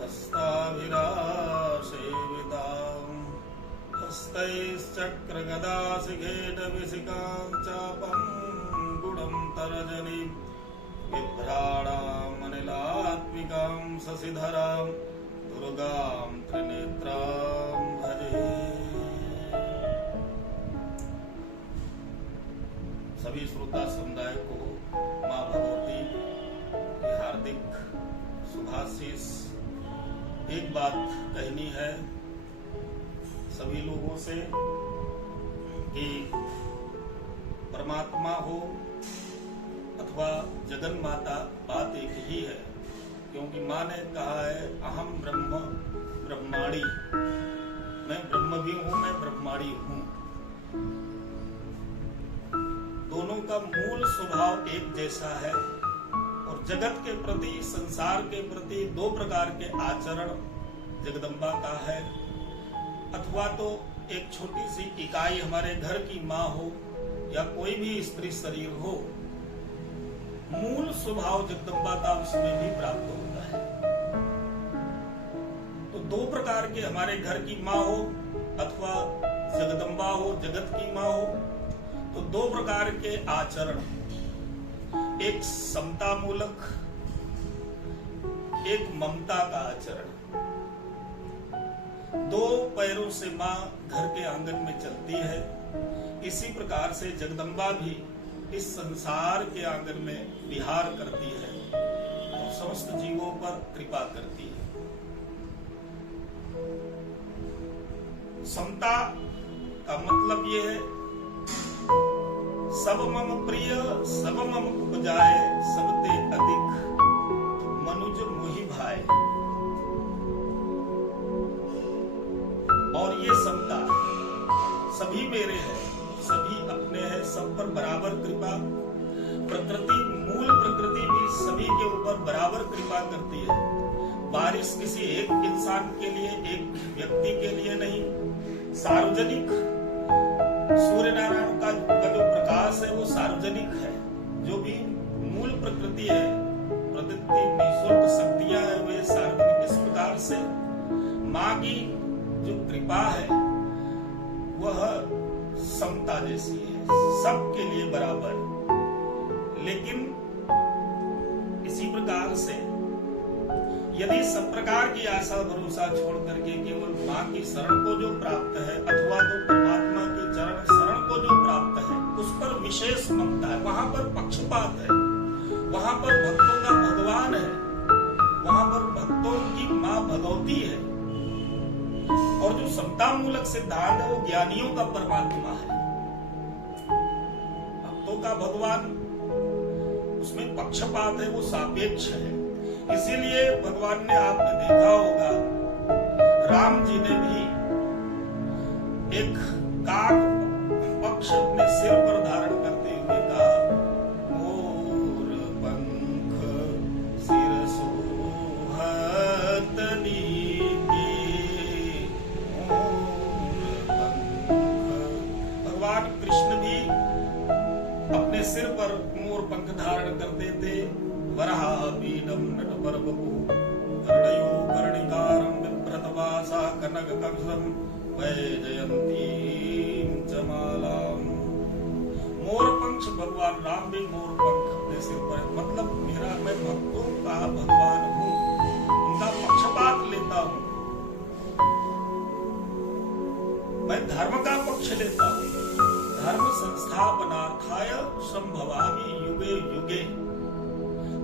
हस्ताभिलाषेवितां हस्तैश्चक्रगदाशिखेटविशिखां चापं गुणं तरजनीं बिभ्राणामनिलात्मिकां शशिधरां दुर्गां त्रिनेत्रां भजे। सभी श्रोता समुदाय को मां भगवती की हार्दिक शुभाशीष। एक बात कहनी है सभी लोगों से कि परमात्मा हो अथवा जगन माता, बात एक ही है। क्योंकि मां ने कहा है अहम ब्रह्म ब्रह्माणी, मैं ब्रह्म भी हूं, मैं ब्रह्माणी हूं। दोनों का मूल स्वभाव एक जैसा है और जगत के प्रति, संसार के प्रति दो प्रकार के आचरण जगदम्बा का है। अथवा तो एक छोटी सी इकाई हमारे घर की माँ हो या कोई भी स्त्री शरीर हो, मूल स्वभाव जगदम्बा का उसमें भी प्राप्त होता है। तो दो प्रकार के हमारे घर की माँ हो अथवा जगदम्बा हो, जगत की माँ हो, तो दो प्रकार के आचरण, एक समता मूलक, एक ममता का आचरण। दो पैरों से मां घर के आंगन में चलती है, इसी प्रकार से जगदम्बा भी इस संसार के आंगन में विहार करती है और समस्त जीवों पर कृपा करती है। समता का मतलब यह है सब मम प्रिय सब मम उपजाए, सबते अधिक मनुज मोहि भाए। और ये समता सभी मेरे हैं, सभी अपने हैं, सब पर बराबर कृपा। प्रकृति, मूल प्रकृति भी सभी के ऊपर बराबर कृपा करती है। बारिश किसी एक इंसान के लिए, एक व्यक्ति के लिए नहीं, सार्वजनिक सूर्य नारायण का जो प्रकाश है वो सार्वजनिक है। जो भी मूल प्रकृति है, प्रकृति निःशुल्क शक्तियां है, वे सार्वजनिक। इस प्रकार से माँ की जो कृपा है वह समता जैसी है, सबके लिए बराबर। लेकिन इसी प्रकार से यदि सब प्रकार की आशा भरोसा छोड़ करके केवल माँ की शरण को जो प्राप्त है अथवा तो परमात्मा की चरण शरण को जो प्राप्त है उस पर विशेष ममता है, वहां पर पक्षपात है, वहां पर भक्तों का भगवान है, वहां पर भक्तों की माँ भगवती है। और जो समता मूलक सिद्धांत है वो ज्ञानियों का परमात्मा है, भक्तों का भगवान। उसमें पक्षपात है, वो सापेक्ष है। इसीलिए भगवान ने, आपने देखा होगा, राम जी ने भी एक काक पक्ष अपने सिर पर धारण करते हुए कहा, मोर पंख सिर सोहत नीके, मोर पंख। भगवान कृष्ण भी अपने सिर पर मोर पंख धारण करते थे। वराहपीडं नटवरवपु कर्णयो कर्णिकारं बिभ्रतवासा कनककवचं वैजयन्तीं च मालाम्। मोर पंख भगवान राम भी मोर पंख अपने सिर पर, मतलब मेरा, मैं भक्तों का भगवान हूँ, उनका पक्षपात लेता हूँ, मैं धर्म का पक्ष लेता हूँ। धर्म संस्थापनार्थाय संभवामि युगे युगे,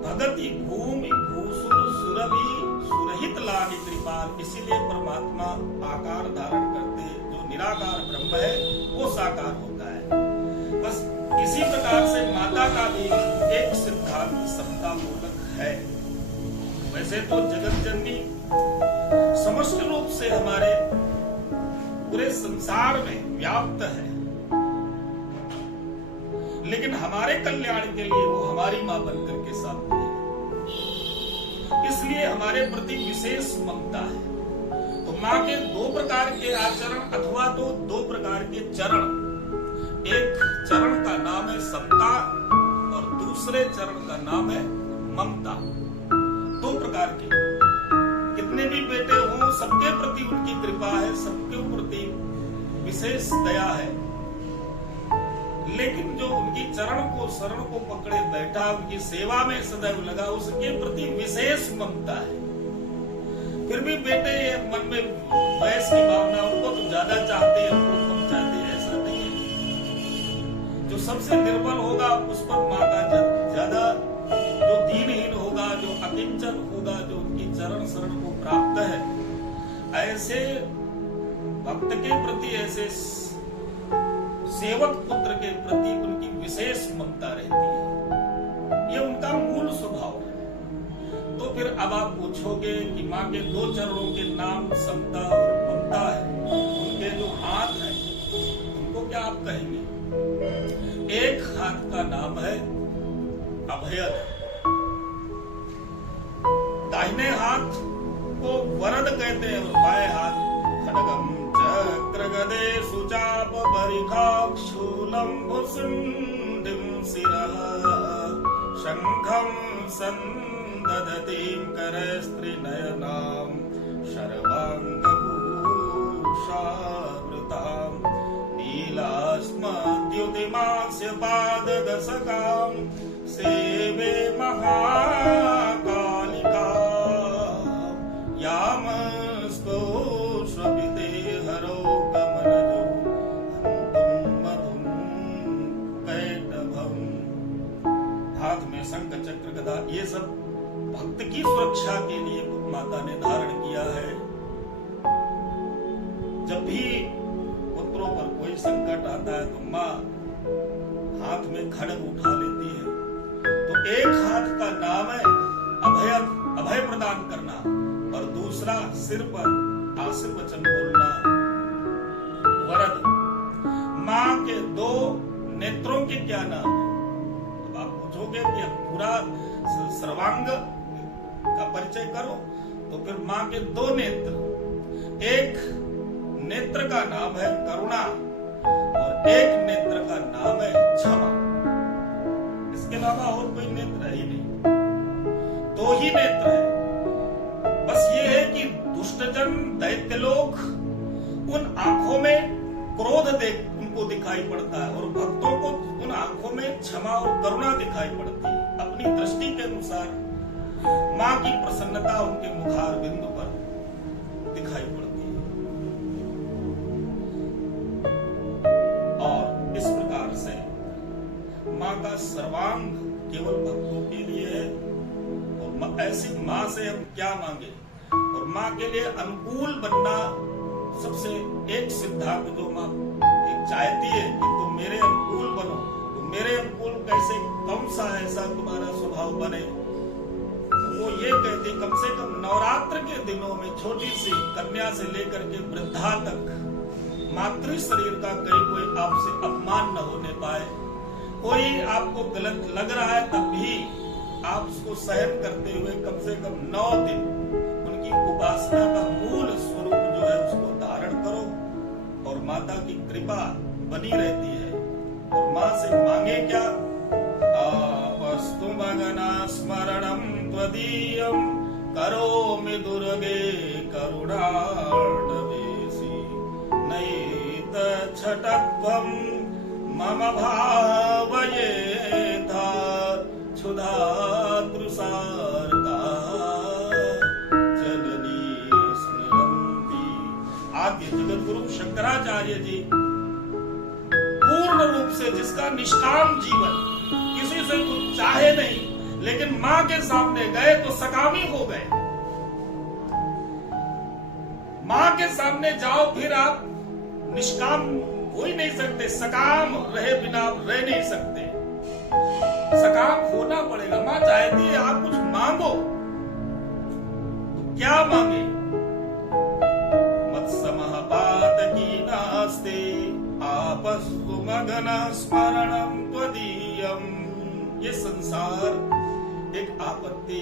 भगति भूमि भूसुर सुरभि सुरहित लानि कृपाल। इसीलिए परमात्मा आकार धारण करते, जो निराकार ब्रह्म है वो साकार होता है। बस इसी प्रकार से माता का भी एक सिद्धांत समता मूलक है। वैसे तो जगत जननी समस्त रूप से हमारे पूरे संसार में व्याप्त है, लेकिन हमारे कल्याण के लिए वो हमारी मां बनकर के सामने है। इसलिए हमारे प्रति विशेष ममता है। तो मां के दो प्रकार के आचरण अथवा तो दो प्रकार के चरण, एक चरण का नाम है समता और दूसरे चरण का नाम है ममता। दो प्रकार के। कितने सबके प्रति उनकी कृपा है, सबके प्रति विशेष दया है, लेकिन जो उनकी शरण को पकड़े बैठा, उनकी सेवा में सदैव लगा, उसके प्रति विशेष ममता है। फिर भी बेटे मन में वैस की भावना, उनको तो ज्यादा चाहते हैं, उनको कम चाहते हैं, ऐसा नहीं है। जो सबसे निर्बल होगा उस पर माँ का ज्यादा, जो दीनहीन होगा, जो अकिंचन होगा, जो उनकी चरण शरण को प्राप्त है, ऐसे भक्त के प्रति, ऐसे सेवक पुत्र के प्रति उनकी विशेष ममता रहती है। ये उनका मूल स्वभाव है। तो फिर अब आप पूछोगे कि माँ के दो चरणों के नाम समता और ममता है, उनके जो हाथ हैं उनको क्या आप कहेंगे? एक हाथ का नाम है अभयद, दाहिने हाथ को वरद कहते हैं और बाएं हाथ खड्गम चक्र गदे सुचाप बरिखाक्षूलम भुसुंडिम शिरः शंखम संदधतीं करस्त्रिनयनां शर्वांगभूषावृतां नीलास्मद्युतिमास्य पाददशकां सेवे महाकालिका यामस्तोष्वपिते हरो गमनजो हन्तुं मधुं कैटभम्। हाथ में शंख चक्र गदा, ये सब भक्त की सुरक्षा के लिए माता ने धारण किया है। जब भी पुत्रों पर कोई संकट आता है तो माँ हाथ में खड्ग उठा लेती है। तो एक हाथ का नाम है अभय प्रदान करना, और दूसरा सिर पर आशीर्वचन बोलना, वरद। माँ के दो नेत्रों के क्या नाम है? अब आप पूछोगे कि पूरा सर्वांग का परिचय करो, तो फिर माँ के दो नेत्र, एक नेत्र का नाम है करुणा और एक नेत्र का नाम है क्षमा। इसके अलावा और कोई नेत्र है ही नहीं, दो ही नेत्र है। बस ये है कि दुष्टजन दैत्य लोग उन आंखों में क्रोध उनको दिखाई पड़ता है, और भक्तों को उन आंखों में क्षमा और करुणा दिखाई पड़ती है। अपनी दृष्टि के अनुसार माँ की प्रसन्नता उनके मुखार बिंदु पर दिखाई पड़ती है। और इस प्रकार से माँ का सर्वांग केवल भक्तों के लिए है। और ऐसी माँ से हम क्या मांगे? और माँ के लिए अनुकूल बनना सबसे एक सिद्धांत जो माँ चाहती है कि तुम मेरे अनुकूल बनो। तुम मेरे अनुकूल कैसे, कौन सा ऐसा तुम्हारा स्वभाव बने? वो ये कहती, कम से कम नवरात्र के दिनों में छोटी सी कन्या से लेकर के वृद्धा तक मातृ शरीर का कहीं कोई आपसे अपमान न होने पाए। कोई आपको गलत लग रहा है तब भी आप उसको सहन करते हुए कम से कम 9 दिन उनकी उपासना का मूल स्वरूप जो है उसको धारण करो, और माता की कृपा बनी रहती है। और माँ से मांगे क्या? आपस्तु मगना स्मरणं त्वदीयं करोमि दुर्गे करुणार्णवेसी नैतच्छटत्वं मम भावयेथा क्षुधातृसार्ता जननी स्मरन्ति। आद्य जगत गुरु शंकराचार्य जी पूर्ण रूप से, जिसका निष्काम जीवन, किसी से कुछ चाहे नहीं, लेकिन मां के सामने गए तो सकामी हो गए। मां के सामने जाओ फिर आप निष्काम हो ही नहीं सकते, सकाम रहे बिना आप रह नहीं सकते, सकाम होना पड़ेगा। मां चाहती है आप कुछ मांगो, तो क्या मांगे? मत्समः पातकी नास्ते आपस्तु मगनः स्मरणं त्वदीयम्। ये संसार एक आपत्ति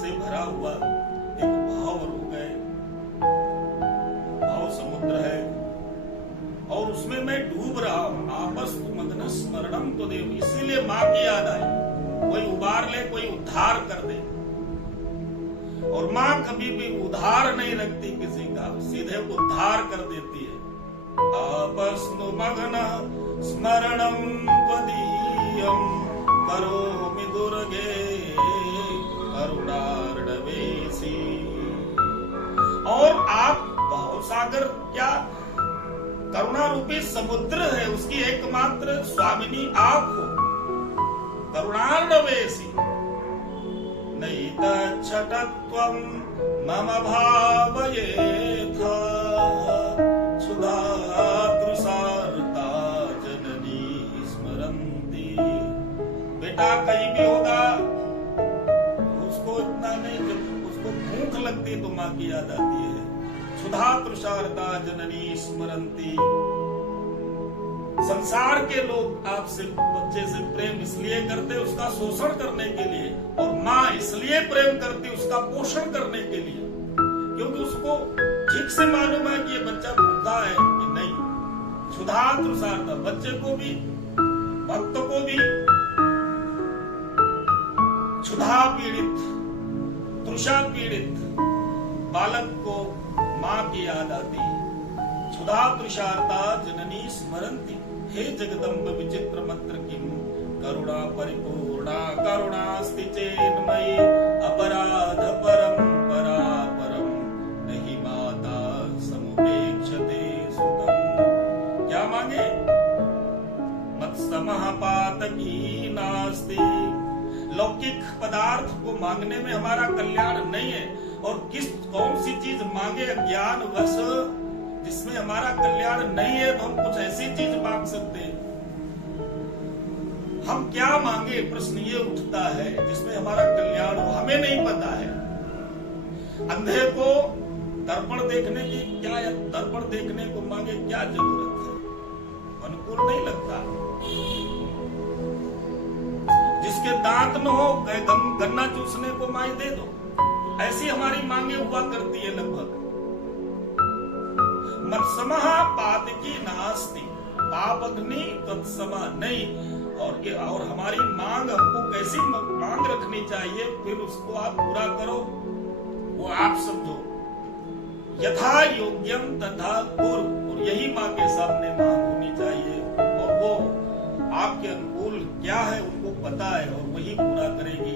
से भरा हुआ एक भाव रूप है, भाव समुद्र है, और उसमें मैं डूब रहा हूं। आपस्तु मगनः स्मरणं त्वदीयम्, इसीलिए माँ की याद आई। कोई उबार ले, कोई उद्धार कर दे। और माँ कभी भी उधार नहीं रखती किसी का, सीधे उद्धार कर देती है। आपस्नु मग्न स्मरणं त्वदीयं करोमि दुर्गे करुणार्णवेसी। और आप भवसागर क्या करुणा रूपी समुद्र है, उसकी एकमात्र स्वामिनी आप हो। करुणार्णवेसी नैतच्छटत्वं मम भावयेथा सुधातृसारता जननी स्मरन्ति। बेटा कहीं भी होगा, उसको इतना नहीं, जब उसको भूख लगती तो माँ की याद आती है। सुधातृसारता जननी स्मरन्ति। संसार के लोग आपसे, बच्चे से प्रेम इसलिए करते उसका शोषण करने के लिए, और माँ इसलिए प्रेम करती उसका पोषण करने के लिए, क्योंकि उसको ठीक से मालूम है कि ये बच्चा भूखा है कि नहीं। सुधातृसारता, बच्चे को भी, भक्त को भी क्षुधा पीड़ित, तृषा पीड़ित बालक को माँ की याद आती है। क्षुधा तृषार्ता जननी स्मरन्ति। हे जगदम्ब विचित्र मंत्र किम करुणा परिपूर्णा करुणास्ति चेन्मयी अपराध परंपरा परम नहीं माता समुपेक्षते सुतम। क्या मांगे? मत्समः पातकी नास्ति। लौकिक पदार्थ को मांगने में हमारा कल्याण नहीं है, और कौन सी चीज मांगे ज्ञान वश जिसमें हमारा कल्याण नहीं है, तो हम कुछ ऐसी चीज मांग सकते हैं। हम क्या मांगे, प्रश्न ये उठता है जिसमें हमारा कल्याण हो, हमें नहीं पता है। अंधे को दर्पण देखने की क्या, या दर्पण देखने को मांगे क्या जरूरत है, अनुकूल नहीं लगता। जिसके दांत न हो गन्ना चूसने को माई दे दो, ऐसी हमारी मांगे हुआ करती है लगभग। मत्समः पातकी नास्ति, पाप अग्नि तत्समा नहीं। और हमारी मांग, हमको कैसी मांग रखनी चाहिए, फिर उसको आप पूरा करो, वो आप समझो। यथा योग्यम तथा कुरु, और यही माँ के सामने मांग होनी चाहिए, और वो आपके अनुकूल क्या है उनको पता है, और वही पूरा करेगी।